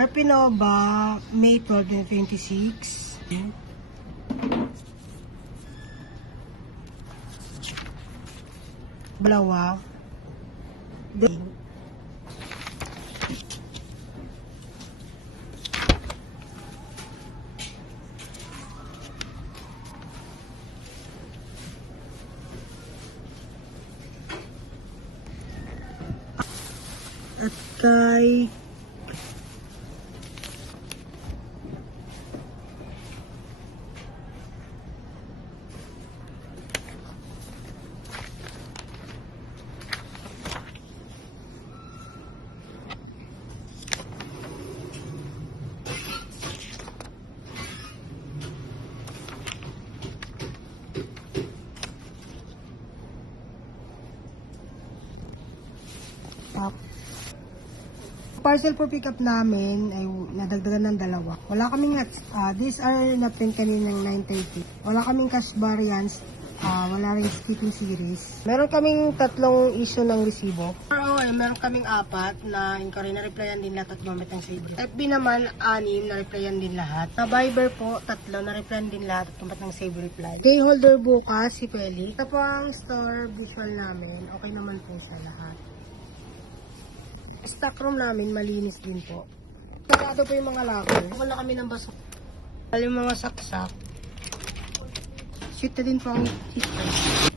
Harpinova, May 12, 2026. Dalawa. At kay parcel for pickup namin ay nadagdagan ng dalawa. Wala kaming these are natin kaninang 9:30. Wala kaming cash variance, wala rin skipping series. Meron kaming tatlong issue ng resibo. Meron kaming 4 na inquiry na replyan din lahat at gamit ng Save. FB naman 6 na replyan din lahat. Sa Viber po 3 na replyan din lahat at gamit ng Save reply. Kay holder bukas si Peli. Ito po ang store visual namin. Okay naman po siya lahat. Stock room namin, malinis din po. Sarado po yung mga locker. Wala kami ng baso. Yung mga saksak. Sweet na din po ang system.